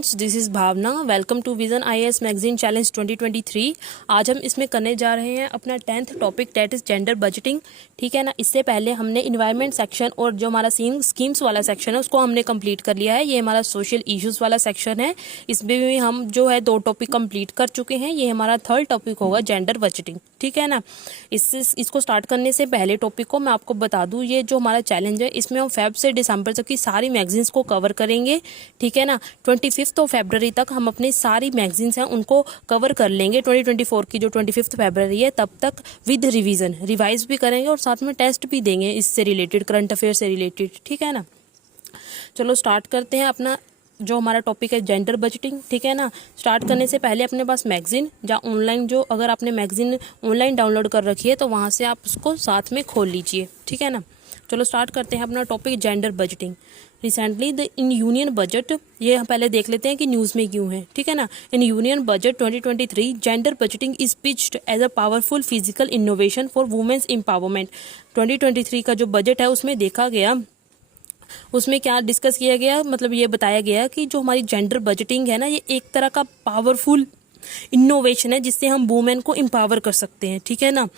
Friends, this is Bhavna. Welcome to Vision IAS magazine challenge 2023। आज हम इसमें करने जा रहे हैं अपना 10th topic, that is gender budgeting. ठीक है ना। इससे पहले हमने इन्वायरमेंट सेक्शन और जो हमारा स्कीम्स वाला सेक्शन है उसको हमने कंप्लीट कर लिया है। ये हमारा सोशल इश्यूज़ वाला सेक्शन है, इसमें भी हम जो है 2 टॉपिक कंप्लीट कर चुके हैं। ये हमारा 3rd टॉपिक होगा जेंडर बजटिंग। ठीक है ना। इसको स्टार्ट करने से पहले टॉपिक को मैं आपको बता दूँ, ये जो हमारा चैलेंज है इसमें हम फेब से दिसंबर तक की सारी मैगजीन्स को कवर करेंगे। ठीक है ना। 25 फरवरी तक हम अपनी सारी मैगजीन्स हैं उनको कवर कर लेंगे। 2024 की जो 25 फरवरी है तब तक विद रिवीजन रिवाइज भी करेंगे और साथ में टेस्ट भी देंगे इससे रिलेटेड, करंट अफेयर से रिलेटेड। ठीक है ना। चलो स्टार्ट करते हैं अपना जो हमारा टॉपिक है जेंडर बजटिंग। ठीक है ना। स्टार्ट करने से पहले अपने पास मैगजीन या ऑनलाइन, जो अगर आपने मैगजीन ऑनलाइन डाउनलोड कर रखी है तो वहाँ से आप उसको साथ में खोल लीजिए। ठीक है ना। चलो स्टार्ट करते हैं अपना topic gender budgeting. Recently the in union budget, ये हम पहले देख लेते हैं कि न्यूज़ में क्यों है। ठीक है ना। In union budget 2023 gender budgeting is pitched as a powerful physical innovation for women's empowerment. 2023 का जो बजट है उसमें देखा गया, उसमें क्या डिस्कस किया गया, मतलब ये बताया गया कि जो हमारी जेंडर बजटिंग है ना, ये एक तरह का पावरफुल इनोवेशन है जिससे हम वुमेन को एम्पावर कर सकते हैं। ठीक है ना।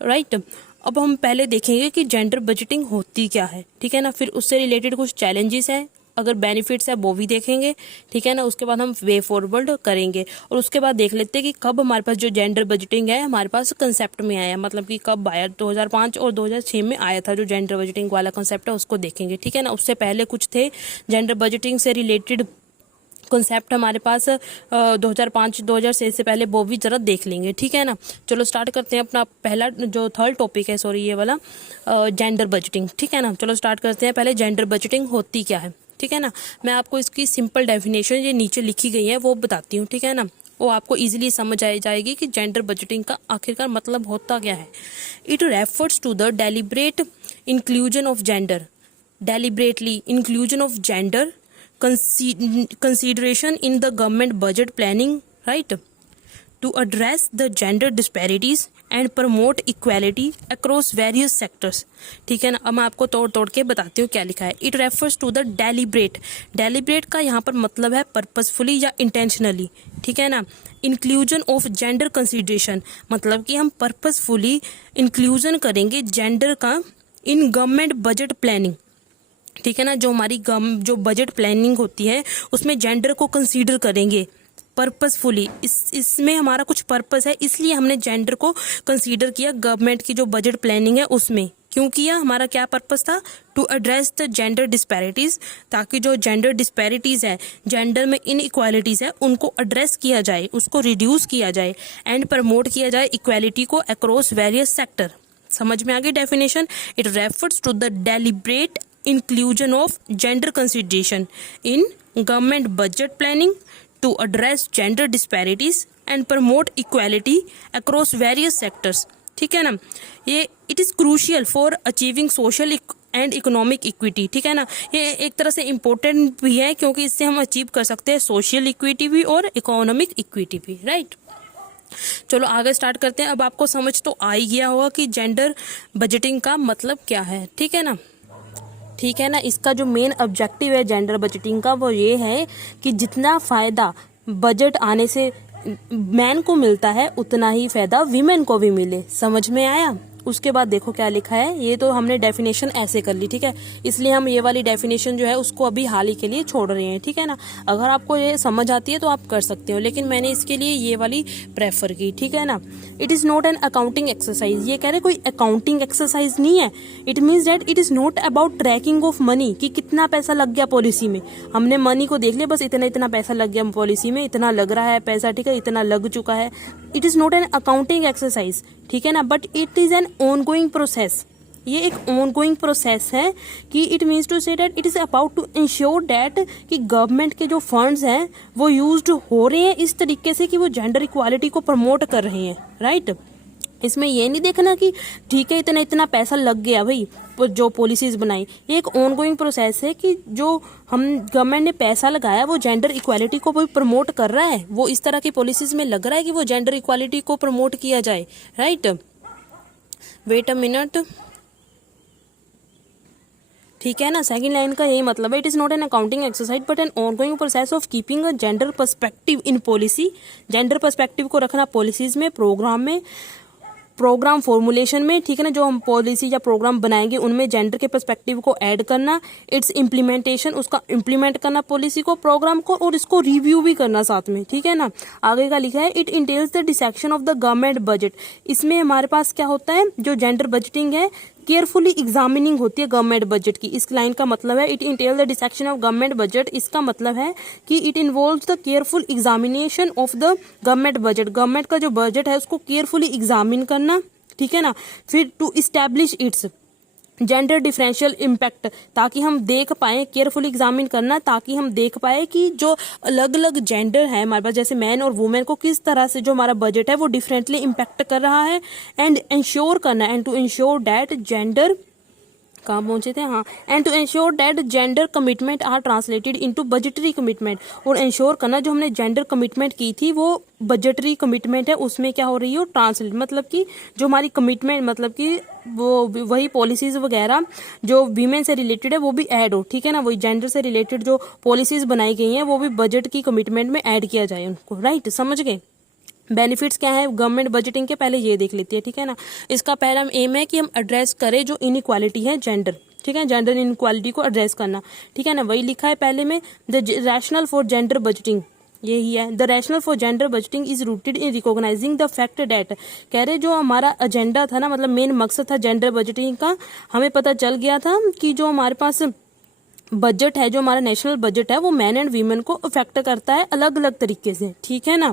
राइट। अब हम पहले देखेंगे कि जेंडर बजटिंग होती क्या है। ठीक है ना। फिर उससे रिलेटेड कुछ चैलेंजेस है, अगर बेनिफिट्स है वो भी देखेंगे। ठीक है ना। उसके बाद हम वे फॉरवर्ड करेंगे और उसके बाद देख लेते हैं कि कब हमारे पास जो जेंडर बजटिंग है हमारे पास कंसेप्ट में आया, मतलब कि कब आया। 2005 और 2006 में आया था जो जेंडर बजटिंग वाला कंसेप्ट है, उसको देखेंगे। ठीक है ना। उससे पहले कुछ थे जेंडर बजटिंग से रिलेटेड कॉन्सेप्ट हमारे पास 2005-2006 से पहले, वो भी जरा देख लेंगे। ठीक है ना। चलो स्टार्ट करते हैं अपना पहला जो 3rd टॉपिक है, सॉरी ये वाला जेंडर बजटिंग। ठीक है ना। चलो स्टार्ट करते हैं। पहले जेंडर बजटिंग होती क्या है। ठीक है ना। मैं आपको इसकी सिंपल डेफिनेशन ये नीचे लिखी गई है वो बताती हूँ। ठीक है ना। वो आपको इजीली समझ आ जाएगी कि जेंडर बजटिंग का आखिरकार मतलब होता क्या है। It refers to the deliberate inclusion of gender, deliberately inclusion of gender consideration in the government budget planning, right, to address the gender disparities and promote equality across various sectors. ठीक है ना। अब मैं आपको तोड़ के बताती हूँ क्या लिखा है। It refers to the deliberate का यहाँ पर मतलब है पर्पसफुली या इंटेंशनली। ठीक है ना। इंक्लूजन ऑफ जेंडर कंसिडरेशन, मतलब कि हम पर्पसफुली इंक्लूजन करेंगे जेंडर का इन गवर्नमेंट बजट प्लानिंग। ठीक है ना। जो हमारी जो बजट प्लानिंग होती है उसमें जेंडर को कंसीडर करेंगे पर्पसफुली। इसमें हमारा कुछ पर्पस है, इसलिए हमने जेंडर को कंसीडर किया गवर्नमेंट की जो बजट प्लानिंग है उसमें। क्यों किया, हमारा क्या पर्पस था, to address the gender disparities, ताकि जो जेंडर डिस्पैरिटीज है, जेंडर में इनइक्वालिटीज है, उनको एड्रेस किया जाए, उसको रिड्यूस किया जाए एंड प्रमोट किया जाए इक्वालिटी को अक्रॉस वेरियस सेक्टर। समझ में आ गई definition. It refers to the deliberate inclusion of gender consideration in government budget planning to address gender disparities and promote equality across various sectors. ठीक है ना। ये it is crucial for achieving social and economic equity. ठीक है ना। ये एक तरह से इम्पोर्टेंट भी है क्योंकि इससे हम अचीव कर सकते हैं सोशल इक्विटी भी और इकोनॉमिक इक्विटी भी। राइट। चलो आगे स्टार्ट करते हैं। अब आपको समझ तो आ ही गया होगा कि जेंडर बजटिंग का मतलब क्या है। ठीक है ना। ठीक है ना। इसका जो मेन ऑब्जेक्टिव है जेंडर बजटिंग का वो ये है कि जितना फायदा बजट आने से मैन को मिलता है उतना ही फायदा वीमेन को भी मिले। समझ में आया। उसके बाद देखो क्या लिखा है। ये तो हमने डेफिनेशन ऐसे कर ली। ठीक है। इसलिए हम ये वाली डेफिनेशन जो है उसको अभी हाल ही के लिए छोड़ रहे हैं। ठीक है ना। अगर आपको ये समझ आती है तो आप कर सकते हो, लेकिन मैंने इसके लिए ये वाली प्रेफर की। ठीक है ना। It is not an accounting exercise, ये कह रहे कोई अकाउंटिंग एक्सरसाइज नहीं है। It means that it is not about tracking of money, कि कितना पैसा लग गया पॉलिसी में, हमने मनी को देख लिया बस इतना इतना पैसा लग गया पॉलिसी में, इतना लग रहा है पैसा। ठीक है। इतना लग चुका है। It is not an accounting exercise. ठीक है ना। But it is an ongoing process, ये एक ऑनगोइंग प्रोसेस है कि it means to say that it is about to ensure that कि गवर्नमेंट के जो फंड्स हैं वो यूज्ड हो रहे हैं इस तरीके से कि वो जेंडर इक्वालिटी को प्रमोट कर रहे हैं। राइट। इसमें ये नहीं देखना कि ठीक है इतना इतना पैसा लग गया भाई जो पॉलिसीज बनाई। ये एक ऑनगोइंग प्रोसेस है कि जो हम गवर्नमेंट ने पैसा लगाया वो जेंडर इक्वालिटी को भी प्रमोट कर रहा है, वो इस तरह की पॉलिसीज में लग रहा है कि वो जेंडर इक्वालिटी को प्रमोट किया जाए। राइट। Wait a minute. ठीक है ना। सेकंड लाइन का यही मतलब है, it is not an accounting exercise but an ongoing process of keeping a gender perspective in policy. Gender perspective को रखना पॉलिसीज में, प्रोग्राम में, प्रोग्राम फॉर्मुलेशन में, ठीक है ना, जो हम पॉलिसी या प्रोग्राम बनाएंगे उनमें जेंडर के पर्सपेक्टिव को ऐड करना, इट्स इम्प्लीमेंटेशन, उसका इम्प्लीमेंट करना पॉलिसी को, प्रोग्राम को, और इसको रिव्यू भी करना साथ में, ठीक है ना। आगे का लिखा है, it entails the dissection of the government budget. इसमें हमारे पास क्या होता है, जो जेंडर बजटिंग है, केयरफुली एग्जामिनिंग होती है गवर्नमेंट बजट की। इस लाइन का मतलब है, it Intel the dissection of government budget. इसका मतलब है कि it involves the careful examination of the government budget. Government का जो बजट है उसको केयरफुली एग्जामिन करना, ठीक है ना। फिर to establish its gender differential impact, ताकि हम देख पाए, केयरफुली एग्जामिन करना ताकि हम देख पाए कि जो अलग अलग जेंडर है हमारे पास, जैसे मैन और वुमेन को किस तरह से जो हमारा बजट है वो डिफरेंटली इम्पैक्ट कर रहा है। एंड इंश्योर करना, and to ensure that gender, कहाँ पहुंचे थे, हाँ, and to ensure that gender commitment are translated into budgetary commitment. और इंश्योर करना, जो हमने जेंडर कमिटमेंट की थी वो बजटरी कमिटमेंट है, उसमें क्या हो रही है, ट्रांसलेट, मतलब कि जो हमारी कमिटमेंट, मतलब कि वो वही पॉलिसीज वगैरह जो वीमेन से रिलेटेड है वो भी ऐड हो, ठीक है ना। वही जेंडर से रिलेटेड जो पॉलिसीज बनाई गई हैं वो भी बजट की कमिटमेंट में ऐड किया जाए उनको, राइट, समझ गए। बेनिफिट्स क्या है गवर्नमेंट बजटिंग के, पहले ये देख लेती है, ठीक है ना। इसका पहला एम है कि हम एड्रेस करें जो इनइक्वालिटी है जेंडर, ठीक है, जेंडर इनइक्वालिटी को एड्रेस करना, ठीक है ना। वही लिखा है पहले में, the rationale for gender budgeting, यही है, the rationale for gender budgeting is rooted in recognising the fact that. कह रहे जो हमारा एजेंडा था ना, मतलब मेन मकसद था जेंडर बजटिंग का, हमें पता चल गया था कि जो हमारे पास बजट है, जो हमारा नेशनल बजट है, वो मैन एंड वीमेन को अफेक्ट करता है अलग अलग तरीके से, ठीक है ना।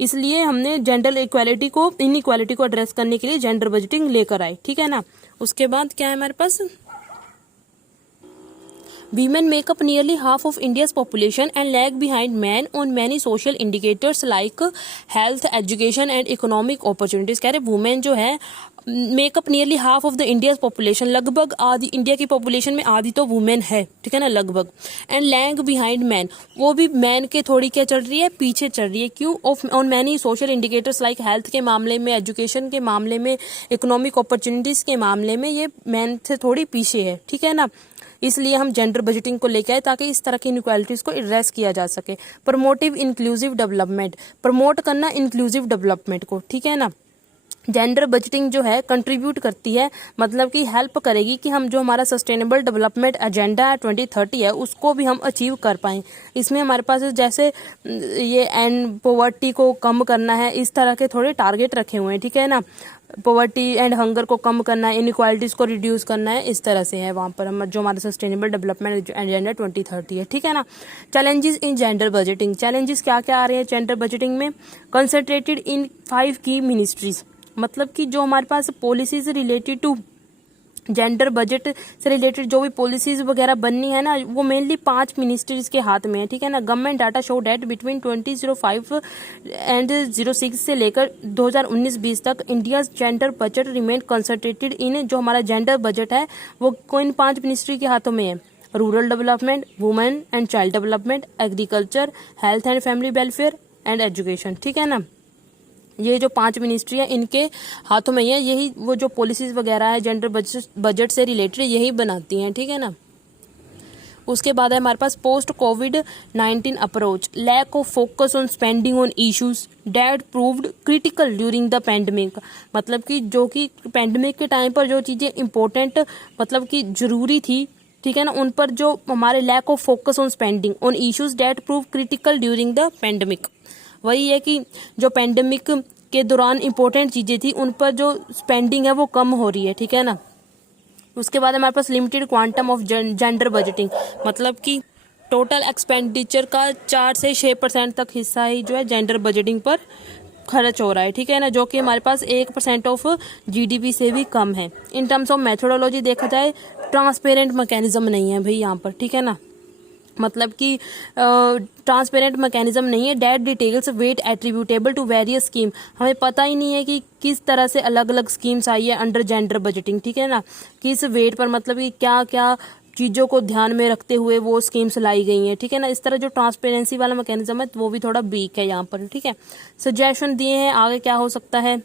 इसलिए हमने जेंडर इक्वालिटी को, इनइक्वालिटी को एड्रेस करने के लिए जेंडर बजटिंग लेकर आए, ठीक है ना। उसके बाद क्या है हमारे पास, Women make up nearly half of India's population and lag behind men on many social indicators like health, education and economic opportunities। कह रहे वुमेन जो है makeup nearly half of the India's population, लगभग आधी इंडिया की population में आधी तो वुमेन है, ठीक है ना, लगभग। एंड लैग बिहाइंड मैन, वो भी मैन के थोड़ी क्या चल रही है, पीछे चल रही है। क्यों, of on many social indicators like health के मामले में, एजुकेशन के मामले में, इकोनॉमिक अपॉर्चुनिटीज के मामले में ये मैन से थोड़ी पीछे है, ठीक है ना। इसलिए हम जेंडर बजटिंग को लेके आए ताकि इस तरह की इनइक्वालिटीज को एड्रेस किया जा सके। प्रमोटिव इंक्लूसिव डेवलपमेंट, प्रमोट करना इंक्लूसिव डेवलपमेंट को, ठीक है ना। जेंडर बजटिंग जो है कंट्रीब्यूट करती है, मतलब कि हेल्प करेगी कि हम जो हमारा सस्टेनेबल डेवलपमेंट एजेंडा 2030 है उसको भी हम अचीव कर पाएं। इसमें हमारे पास जैसे ये एंड पॉवर्टी को कम करना है, इस तरह के थोड़े टारगेट रखे हुए हैं, ठीक है ना। पॉवर्टी एंड हंगर को कम करना है, इनइक्वालिटीज को रिड्यूस करना है, इस तरह से है वहाँ पर हम जो हमारा सस्टेनेबल डेवलपमेंट एजेंडा 2030 है, ठीक है ना। Challenges in gender budgeting, challenges क्या क्या आ रहे हैं जेंडर बजटिंग में, कंसंट्रेटेड इन 5 की मिनिस्ट्रीज, मतलब कि जो हमारे पास policies related to gender budget से रिलेटेड जो भी पॉलिसीज वगैरह बननी है ना, वो मेनली 5 मिनिस्ट्रीज के हाथ में है, ठीक है ना। Government data show that between 2005 and 06 से लेकर 2019-20 तक India gender budget remain concentrated इन, जो हमारा जेंडर बजट है वो कोई 5 मिनिस्ट्री के हाथों में है, rural development, women and child development, agriculture, health and family welfare and education, ठीक है ना। ये जो 5 मिनिस्ट्री है इनके हाथों में है, यही वो जो पॉलिसीज वगैरह है जेंडर बजट से रिलेटेड यही बनाती हैं, ठीक है ना। उसके बाद है हमारे पास पोस्ट कोविड-19 approach, lack of focus on spending on issues that proved critical during the pandemic, मतलब कि जो कि पेंडेमिक के टाइम पर जो चीज़ें इंपॉर्टेंट मतलब कि जरूरी थी, ठीक है ना, उन पर जो हमारे lack of focus on spending on issues that prove critical during the pandemic, वही है कि जो पेंडेमिक के दौरान इंपॉर्टेंट चीजें थी उन पर जो स्पेंडिंग है वो कम हो रही है, ठीक है ना। उसके बाद हमारे पास limited quantum of gender budgeting, मतलब कि टोटल एक्सपेंडिचर का 4 से 6% तक हिस्सा ही जो है जेंडर बजटिंग पर खर्च हो रहा है, ठीक है ना, जो कि हमारे पास 1% ऑफ जीडीपी से भी कम है। इन टर्म्स ऑफ मेथोडोलॉजी देखा जाए ट्रांसपेरेंट मैकेनिज्म नहीं है भाई यहाँ पर, ठीक है ना, मतलब कि ट्रांसपेरेंट मैकेनिज्म नहीं है। That details were attributable to various scheme, हमें पता ही नहीं है कि किस तरह से अलग अलग स्कीम्स आई है अंडर जेंडर बजटिंग, ठीक है ना, किस वेट पर, मतलब कि क्या क्या चीज़ों को ध्यान में रखते हुए वो स्कीम्स लाई गई हैं, ठीक है ना। इस तरह जो ट्रांसपेरेंसी वाला मैकेनिज्म है वो भी थोड़ा वीक है यहाँ पर, ठीक है। सजेशन दिए हैं आगे क्या हो सकता है,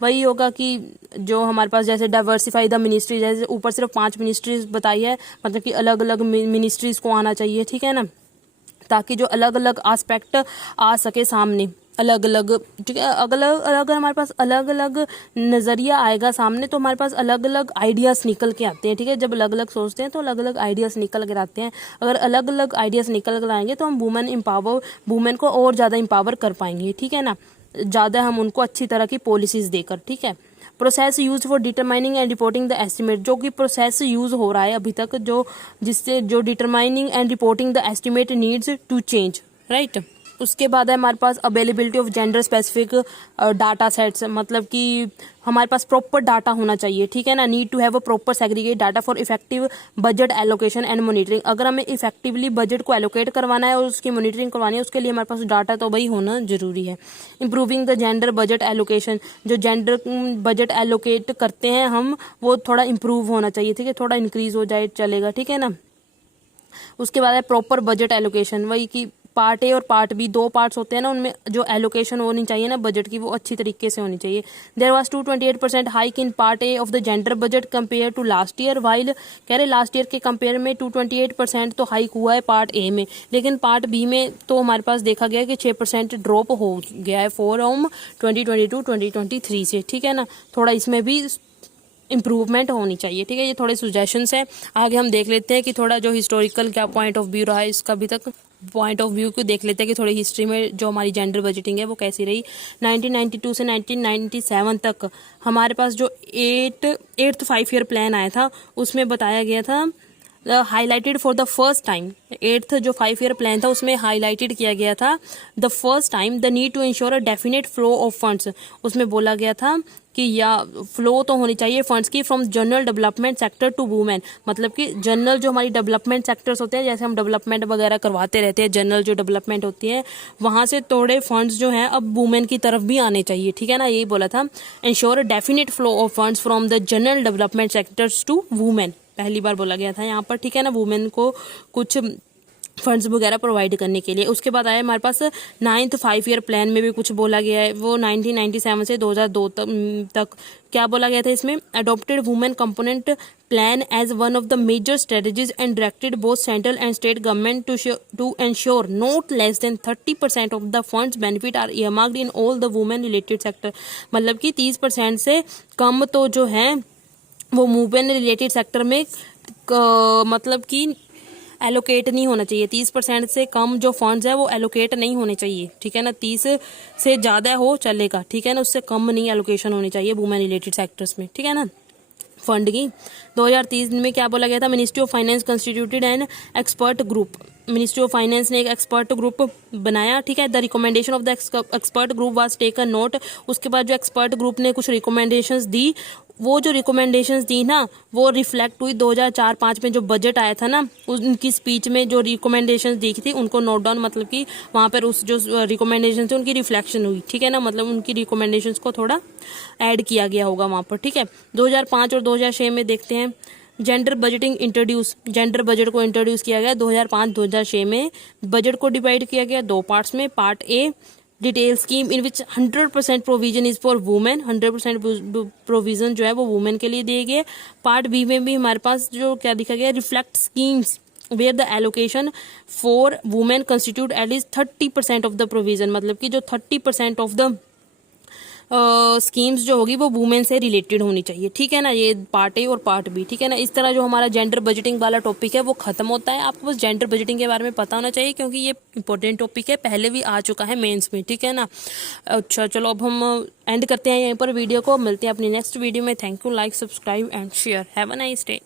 वही होगा कि जो हमारे पास जैसे डाइवर्सिफाई द मिनिस्ट्री, जैसे ऊपर सिर्फ 5 मिनिस्ट्रीज बताई है, मतलब कि अलग अलग मिनिस्ट्रीज को आना चाहिए, ठीक है ना, ताकि जो अलग अलग एस्पेक्ट आ सके सामने, अलग अलग, ठीक है, अलग अलग हमारे पास अलग अलग नज़रिया आएगा सामने, तो हमारे पास अलग अलग आइडियाज़ निकल के आते हैं, ठीक है। जब अलग अलग सोचते हैं तो अलग अलग आइडियाज़ निकल कर आते हैं। अगर अलग अलग आइडियाज़ निकल कर आएंगे तो हम वुमेन को और ज़्यादा एम्पावर कर पाएंगे, ठीक है ना, ज़्यादा हम उनको अच्छी तरह की पॉलिसीज़ देकर, ठीक है। Process use for determining and reporting the estimate, जो कि प्रोसेस यूज हो रहा है अभी तक, जिससे determining and reporting the estimate needs to change, right. उसके बाद है हमारे पास availability of gender specific data sets, मतलब कि हमारे पास प्रॉपर डाटा होना चाहिए, ठीक है ना। Need to have a proper segregate data for effective budget allocation and monitoring. अगर हमें इफेक्टिवली बजट को एलोकेट करवाना है और उसकी मॉनिटरिंग करवानी है, उसके लिए हमारे पास डाटा तो भाई होना जरूरी है। Improving the gender budget allocation, जो जेंडर बजट एलोकेट करते हैं हम, वो थोड़ा इंप्रूव होना चाहिए, ठीक है, थोड़ा इंक्रीज हो जाए चलेगा, ठीक है ना। उसके बाद है प्रॉपर बजट एलोकेशन, वही कि पार्ट ए और पार्ट बी, 2 पार्ट्स होते हैं ना, उनमें जो एलोकेशन होनी चाहिए ना बजट की, वो अच्छी तरीके से होनी चाहिए। There was 228% hike in part A of the gender budget compare to last year, while कह रहे लास्ट ईयर के कंपेयर में 228% तो हाइक हुआ है पार्ट ए में, लेकिन पार्ट बी में तो हमारे पास देखा गया कि 6% ड्रॉप हो गया है फ्रॉम 2022-2023 से, ठीक है ना। थोड़ा इसमें भी इम्प्रूवमेंट होनी चाहिए, ठीक है। ये थोड़े सुजेशंस हैं, आगे हम देख लेते हैं कि थोड़ा जो हिस्टोरिकल क्या पॉइंट ऑफ व्यू रहा है इसका अभी तक, पॉइंट ऑफ व्यू को देख लेते हैं कि थोड़ी हिस्ट्री में जो हमारी जेंडर बजटिंग है वो कैसी रही। 1992 से 1997 तक हमारे पास जो 8th 5 ईयर प्लान आया था, उसमें बताया गया था, highlighted for the first time, 8th जो 5 ईयर प्लान था उसमें हाईलाइटेड किया गया था the first time the need to ensure a definite flow of funds. उसमें बोला गया था कि या फ्लो तो होनी चाहिए फंड्स की from general development sector to women, मतलब कि जनरल जो हमारी डेवलपमेंट सेक्टर्स होते हैं, जैसे हम डेवलपमेंट वगैरह करवाते रहते हैं, जनरल जो डेवलपमेंट होती है वहां से थोड़े फंड्स जो हैं अब वुमेन की तरफ भी आने चाहिए, ठीक है ना, यही बोला था। Ensure definite flow of funds from the general development sectors to women, पहली बार बोला गया था यहाँ पर, ठीक है ना, वुमेन को कुछ फंड्स वगैरह प्रोवाइड करने के लिए। उसके बाद आया हमारे पास 9th 5 ईयर प्लान में भी कुछ बोला गया है, वो 1997 से 2002 तक क्या बोला गया था इसमें, adopted women component plan as one of the major strategies and directed both central and state government to ensure not less than 30% of the funds benefit are earmarked in all the women related sector, मतलब कि 30% से कम तो जो है वो women related sector में मतलब कि एलोकेट नहीं होना चाहिए, 30% से कम जो फंड्स है वो एलोकेट नहीं होने चाहिए, ठीक है ना। 30 से ज़्यादा हो चलेगा, ठीक है ना, उससे कम नहीं एलोकेशन होनी चाहिए वुमेन रिलेटेड सेक्टर्स में, ठीक है ना, फंड की। 2003 में क्या बोला गया था, ministry of finance constituted an expert group, ministry of finance ने एक एक्सपर्ट ग्रुप बनाया, ठीक है। The recommendation of the expert group was taken note. उसके बाद जो एक्सपर्ट ग्रुप ने कुछ रिकमेंडेशंस दी, वो जो रिकमेंडेशंस दी ना वो रिफ्लेक्ट हुई 2004-05 में जो बजट आया था ना, उनकी स्पीच में जो रिकमेंडेशंस दी थी उनको नोट डाउन, मतलब कि वहाँ पर उस जो रिकमेंडेशंस थे उनकी रिफ्लेक्शन हुई, ठीक है ना, मतलब उनकी रिकमेंडेशंस को थोड़ा ऐड किया गया होगा वहाँ पर, ठीक है। 2005 और 2006 में देखते हैं gender budgeting introduce, gender budget को इंट्रोड्यूस किया गया 2005-2006 में। बजट को डिवाइड किया गया 2 पार्ट्स में, part A detail scheme in which 100% provision is for women, 100% provision जो है वो वुमेन के लिए दिए गए। पार्ट बी में भी हमारे पास जो क्या दिखा गया, reflect schemes where the allocation for women constitute at least 30% of the provision, मतलब कि जो 30% ऑफ द स्कीम्स जो होगी वो वुमेन से रिलेटेड होनी चाहिए, ठीक है ना, ये पार्ट ए और पार्ट बी, ठीक है ना। इस तरह जो हमारा जेंडर बजटिंग वाला टॉपिक है वो खत्म होता है। आपको बस जेंडर बजटिंग के बारे में पता होना चाहिए क्योंकि ये इंपॉर्टेंट टॉपिक है, पहले भी आ चुका है मेंस में, ठीक है ना। अच्छा चलो अब हम एंड करते हैं यहीं पर वीडियो को, मिलते हैं अपनी नेक्स्ट वीडियो में। Thank you, like, subscribe and share. Have a nice day.